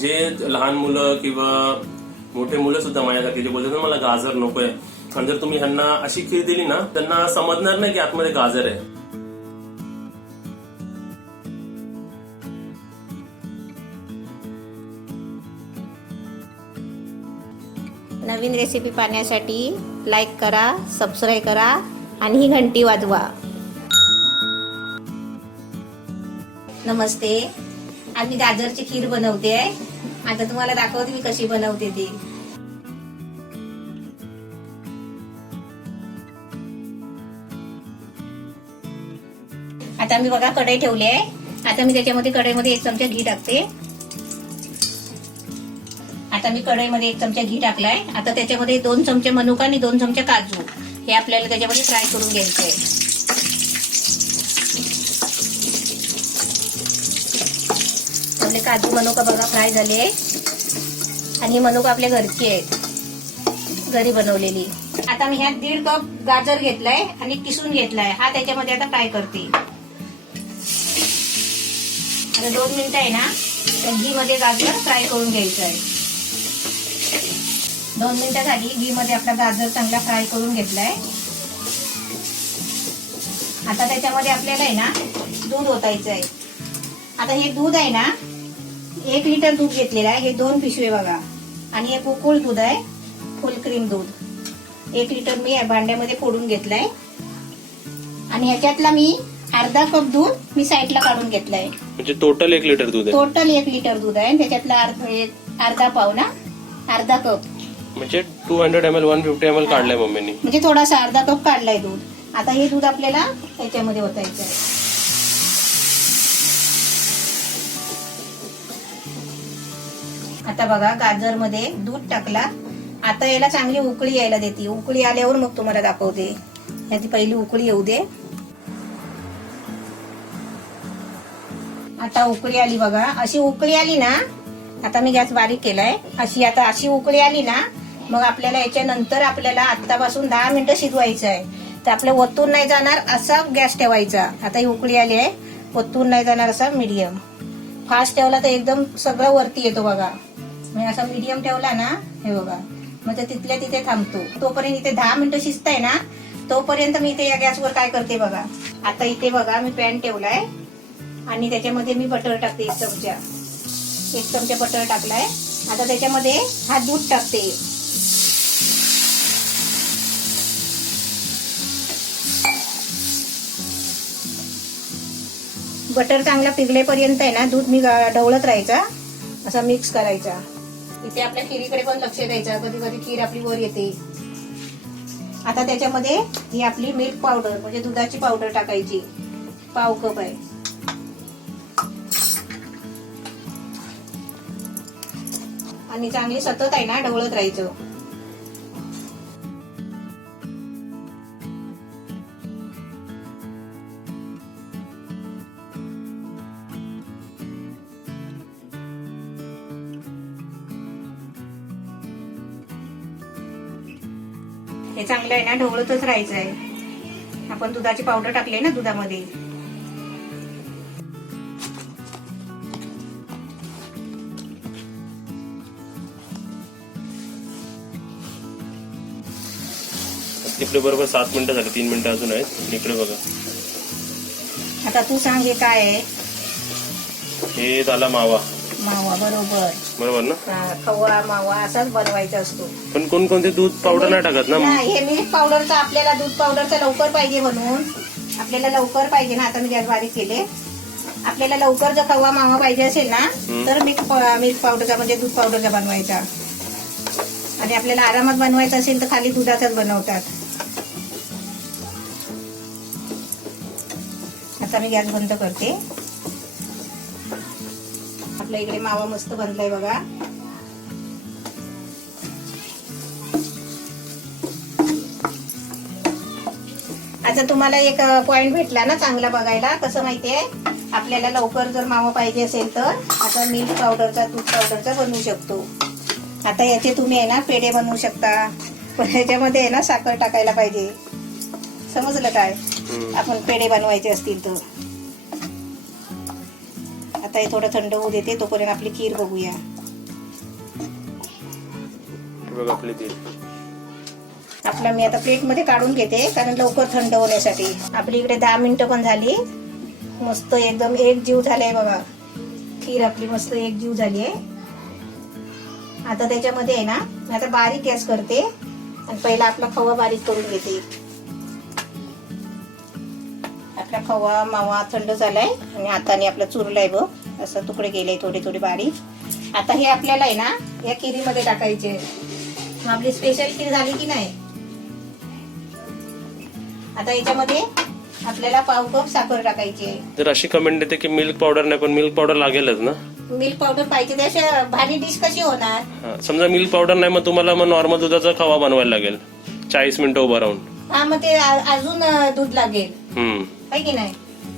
जे लहान मुलं किंवा मोठे मुलं सुद्धा माझ्यासाठी जे बोलतात ना मला गाजर नकोय, आणि जर तुम्ही ह्यांना अशी खीर दिली ना त्यांना समजणार नाही की आतमध्ये गाजर आहे. नवीन रेसिपी पाहण्यासाठी लाईक करा, सबस्क्राईब करा आणि ही घंटी वाजवा. नमस्ते, आज मी गाजरची खीर बनवते. आता तुम्हाला दाखवते मी कशी बनवते ती. आता मी बघा कढई ठेवली आहे. आता मी त्याच्यामध्ये कढईमध्ये 1 चमचा घी टाकते. आता मी कढईमध्ये 1 चमचा घी टाकलाय. आता त्याच्यामध्ये 2 चमचे मनुका आणि 2 चमचे काजू हे आपल्याला त्याच्यामध्ये फ्राय करून घ्यायचे आहे. आपले काजू मनुका बघा फ्राय झाले आणि मनुका आपल्या घरची आहेत, घरी बनवलेली. आता मी ह्यात 1.5 कप गाजर घेतलाय आणि किसून घेतलाय. हा त्याच्यामध्ये आता फ्राय करते. आता 2 मिनिटं आहे ना घी मध्ये गाजर फ्राय करून घ्यायचं आहे. 2 मिनिटं झाली. घी मध्ये आपला गाजर चांगला फ्राय करून घेतलाय. आता त्याच्यामध्ये आपल्याला आहे ना दूध ओतायचं आहे. आता हे दूध आहे ना 1 लिटर दूध घेतलेलं आहे. हे 2 पिशवे बघा आणि एक उकळ दूध आहे, फुल क्रीम दूध. 1 लिटर मी भांड्यामध्ये फोडून घेतलाय आणि ह्याच्यातला मी अर्धा कप दूध मी साईडला काढून घेतलाय. म्हणजे टोटल 1 लिटर दूध आहे. टोटल 1 लिटर दूध आहे. त्याच्यातला अर्धा पाव ना, अर्धा कप म्हणजे 200 ml 150 ml काढलाय मम्मीनी. म्हणजे थोडासा अर्धा कप काढलाय दूध. आता हे दूध आपल्याला त्याच्यामध्ये ओतायचं आहे. आता बघा गाजर मध्ये दूध टाकला. आता याला चांगली उकळी यायला देते. उकळी आल्यावर मग तुम्हाला दाखवते. याची पहिली उकळी येऊ दे. आता उकळी आली बघा. अशी उकळी आली ना, आता मी गॅस बारीक केलाय. अशी उकळी आली ना मग आपल्याला याच्यानंतर आपल्याला आतापासून 10 मिनिटं शिजवायचं आहे. तर आपलं ओतून नाही जाणार असा गॅस ठेवायचा. आता ही उकळी आली आहे, ओतून नाही जाणार असा मीडियम. फास्ट ठेवला तर एकदम सगळं वरती येतो बघा. मी असा मीडियम ठेवला ना, हे बघा मग ते तिथल्या तिथे थांबतो. तोपर्यंत इथे 10 मिनिटं शिजताय ना, तोपर्यंत मी इथे या गॅसवर काय करते बघा. आता इथे बघा मी पॅन ठेवलाय आणि त्याच्यामध्ये मी बटर टाकते. 1 चमचा बटर टाकलाय. आता त्याच्यामध्ये हा दूध टाकते. बटर चांगला पिघलेपर्यंत आहे ना दूध मी ढवळत राहायचा, असा मिक्स करायचा. इथे आपल्या खिरीकडे पण लक्ष द्यायचं. कधी कधी खीर आपली वर येते. आता त्याच्यामध्ये ही आपली मिल्क पावडर म्हणजे दुधाची पावडर टाकायची. पाव कप आहे. आणि चांगली सतत आहे ना ढवळत राहायचं. हे चांगलं आहे ना ढवळतच राहायचं आहे. आपण दुधाची पावडर टाकली ना दुधामध्ये. इकडे बरोबर 7 मिनिटं झाली. 3 मिनिटं अजून आहेत. इकडे बघा. आता तू सांग हे काय आहे. हे झाला मावा. मावा बरोबर ना. खवा मावा असाच बनवायचा असतो. पण कोणकोणते दूध पावडर नाही टाकत ना. हे मिल्क पावडरचा आपल्याला दूध पावडरचा लवकर पाहिजे म्हणून आपल्याला लवकर पाहिजे ना. आता मी गॅस बारीक केले. आपल्याला लवकर जर खवा मावा पाहिजे असेल ना तर मिल्क पावडरचा म्हणजे दूध पावडरचा बनवायचा. आणि आपल्याला आरामात बनवायचं असेल तर खाली दुधाचाच बनवतात. आता मी गॅस बंद करते. आपल्या इकडे मावा मस्त बनलाय बघा. आता तुम्हाला एक पॉइंट भेटला ना चांगला बघायला. कसं माहितीये, आपल्याला लवकर जर मावा पाहिजे असेल तर आपण मिल्क पावडरचा दूध पावडरचा बनवू शकतो. आता याचे तुम्ही आहे ना पेढे बनवू शकता. पण याच्यामध्ये आहे ना साखर टाकायला पाहिजे. समजलं काय. आपण पेढे बनवायचे असतील तर. आता हे थोडं थंड होऊ देते. तोपर्यंत आपली खीर बघूया. बघ आपली दिल. आपला मी आता प्लेट मध्ये काढून घेते कारण लवकर थंड होण्यासाठी. आपली इकडे 10 मिनिटं पण झाली. मस्त एकदम एक जीव झालाय बघा. खीर आपली मस्त एक जीव झाली आहे. आता त्याच्यामध्ये आहे ना, आता बारीक गॅस करते आणि पहिला आपला खवा बारीक करून घेते. आपला खवा मावा थंड झालाय आणि हाताने आपला चुरलाय बघ, असं तुकडे गेले थोडे थोडे बारीक. आता हे आपल्याला आहे ना या खिरीमध्ये टाकायचे. मग आपली स्पेशल खीर झाली की नाही. आता याच्यामध्ये आपल्याला पाव कप साखर टाकायची आहे. तर अशी कमेंट येते की मिल्क पावडर नाही, पण मिल्क पावडर लागेलच ना. मिल्क पावडर पाहिजे, त्याशिवाय भारी डिश कशी होणार. समजा मिल्क पावडर नाही, मग तुम्हाला मग नॉर्मल दुधाचा खवा बनवायला लागेल 40 मिनिटं उभं राहून. हा, मग ते अजून दूध लागेल आहे की नाही.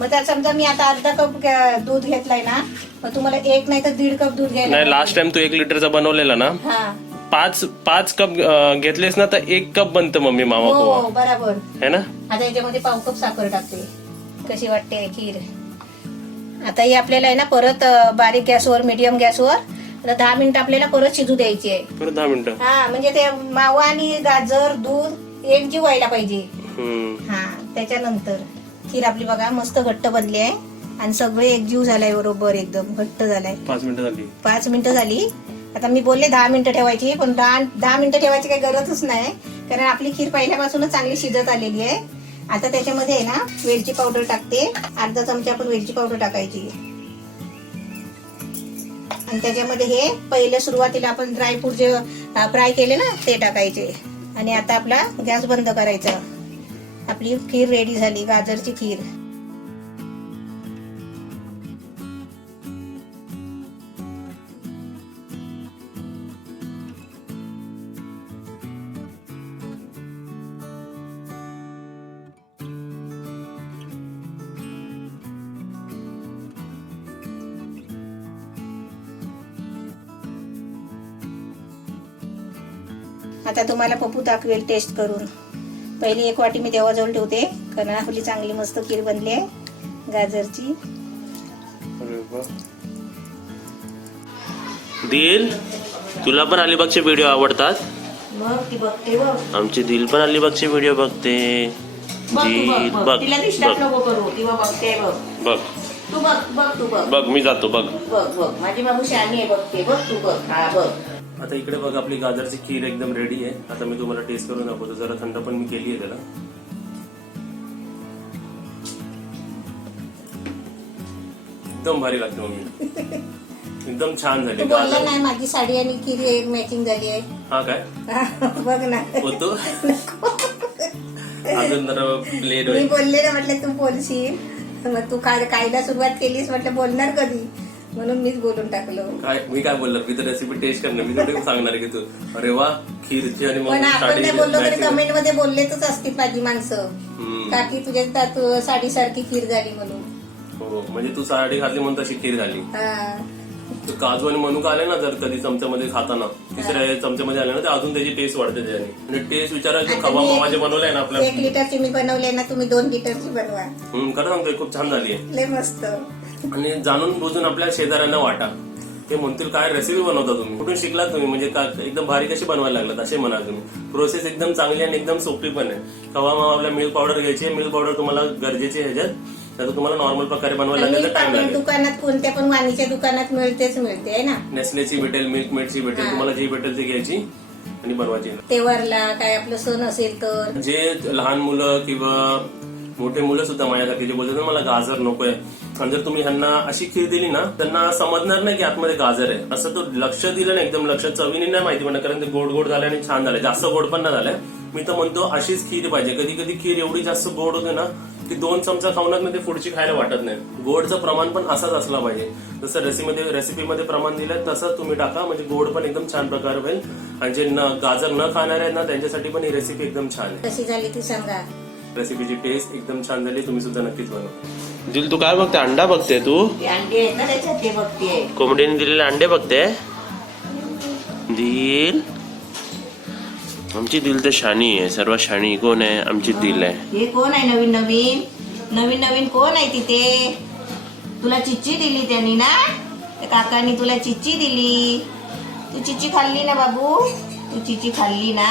मग त्यात समजा मी आता अर्धा कप दूध घेतलाय ना, मग तुम्हाला 1 नाही तर 1.5 कप दूध घ्यायला. नाही, लास्ट टाइम तू 1 लिटरचा बनवलेला ना, हा 5 कप घेतलेस ना तर 1 कप बनतं मम्मी मावा हो पोहा बरोबर है ना. आता याच्यामध्ये पाव कप साखर टाकते. कशी वाटते खीर. आता ही आपल्याला आहे ना परत बारीक गॅसवर मीडियम गॅसवर 10 मिनिटं आपल्याला परत शिजू द्यायची आहे. परत 10 मिनिटं. हा, म्हणजे ते मावा आणि गाजर दूध एकजीव व्हायला पाहिजे. हा, त्याच्यानंतर खीर आपली बघा मस्त घट्ट बनली आहे आणि सगळे एकजीव झालाय बरोबर, एकदम घट्ट झालाय. 5 मिनिटं झाली. 5 मिनिटं झाली. आता मी बोलले 10 मिनिटं ठेवायची, पण 10 मिनिटं ठेवायची काही गरजच नाही कारण आपली खीर पहिल्यापासूनच चांगली शिजत आलेली आहे. आता त्याच्यामध्ये आहे ना वेलची पावडर टाकते. अर्धा चमचा आपण वेलची पावडर टाकायची आणि त्याच्यामध्ये हे पहिले सुरुवातीला आपण ड्रायफ्रूट जे फ्राय केले ना ते टाकायचे. आणि आता आपला गॅस बंद करायचा. आपली खीर रेडी झाली, गाजरची खीर. आता तुम्हाला पप्पू दाखवेल टेस्ट करून. पहिली 1 वाटी मी देवाजवळ ठेवते कारण आपली चांगली मस्त खीर बनली आहे गाजरची. दिल, तुला पण अलिबागचे व्हिडिओ आवडतात. बघ ती बघते बघ. आमची दिल पण अलिबागचे व्हिडिओ बघते. दिल बघ, तिला डिस्टर्ब नको करू. ती बघते बघ. बघ तू बघ बघ तू बघ बघ, मी जातो. बघ बघ बघ माझी बाबू शहाणी आहे. बघते बघ तू बघ. हा बघ. आता इकडे बघ आपली गाजरची खीर एकदम रेडी आहे. आता मी तुम्हाला टेस्ट करून दाखवतो. जरा थंड पण मी केली आहे त्याला. एकदम भारी लागते मम्मी. एकदम छान झाली. तू बोलला नाही माझी साडी आणि खीर एक मॅचिंग झाली आहे. हा काय बघ ना होतो. अजून जरा प्लेट मी बोलले ना, म्हटलं तू बोलशील. मग तू खायला सुरुवात केलीस, म्हटलं बोलणार कधी, म्हणून मीच बोलून टाकलो. काय मी काय बोलणार. मी तर रेसिपी टेस्ट करणार. मी थोडी सांगणार की तू अरे वा खीरची आणि पण मग आपण नाही बोललो तरी साडी. कमेंट मध्ये बोललेच असतील माझी माणसं का की तुझ्या साडी सारखी खीर झाली म्हणून. हो, म्हणजे तू साडी घातली म्हणून तशी खीर झाली. हा, काजू आणि मनुका आले ना जर कधी चमच्यामध्ये खाताना, तिसऱ्या चमच्यामध्ये आले ना ते अजून त्याची टेस्ट वाढते त्याने. आणि टेस्ट विचारायचं खवा मावा जे बनवलंय ना आपल्या 1 लिटरची मी बनवले ना, तुम्ही 2 लिटरची बनवा. खरं सांगतोय खूप छान झाली आहे. लय मस्त. आणि जाणून बुजून आपल्या शेजाऱ्यांना वाटा. ते म्हणतील काय रेसिपी बनवता तुम्ही, कुठून शिकलात तुम्ही, म्हणजे एकदम भारी कशी बनवायला लागलात असे म्हणा तुम्ही. प्रोसेस एकदम चांगली आणि एकदम सोपी पण आहे. खवा मावा आपल्या मिल्क पावडर घ्यायची आहे. मिल्क पावडर तुम्हाला गरजेची आहे ह्याच्यात. तर तुम्हाला नॉर्मल प्रकारे बनवायला लागेल तर टाइम लागेल. दुकानात कोणत्या पण वाणीच्या दुकानात मिळतेच मिळते आहे ना. नेसलेची भेटेल, मिल्क मेडची भेटेल, तुम्हाला जी भेटेल ती घ्यायची आणि बनवायची. तेवारला काय आपलं सण असेल तर. जे लहान मुलं किंवा मोठे मुलं सुद्धा माझ्यासाठी जे बोलतात मला गाजर नकोय, आणि जर तुम्ही ह्यांना अशी खीर दिली ना त्यांना समजणार नाही की आतमध्ये गाजर आहे. असं तो लक्ष दिलं ना एकदम लक्ष, चवीने नाही माहिती म्हणा, कारण ते गोड गोड झालं आणि छान झालं. जास्त गोड पण नाही झालंय. मी तर म्हणतो अशीच खीर पाहिजे. कधी कधी खीर एवढी जास्त गोड होते ना की 2 चमचा खाऊनच नाही ते पुढची खायला वाटत नाही. गोडचं प्रमाण पण असंच असलं पाहिजे. जसं रेसिपीमध्ये प्रमाण दिलंय तसं तुम्ही टाका, म्हणजे गोड पण एकदम छान प्रकारे होईल. आणि जे गाजर न खाणारे आहेत ना त्यांच्यासाठी पण ही रेसिपी एकदम छान आहे. कशी झाली ती सांगा. रेसिपीची टेस्ट एकदम छान झाली. तुम्ही सुद्धा नक्कीच बनवा. दिल तू काय बघते, अंडा बघते तू. अंडे आहेत ना त्याच्यात ते बघते. कोंबडीने दिलेले अंडे बघते. दिल, आमची दिल तर शाणी आहे. सर्वात शाणी कोण आहे, आमची दिल आहे. हे कोण आहे नवीन नवीन कोण आहे तिथे. तुला चिच्ची दिली त्यांनी ना, त्या काकांनी तुला चिच्ची दिली. तू चिच्ची खाल्ली ना बाबू. तू चिची खाल्ली ना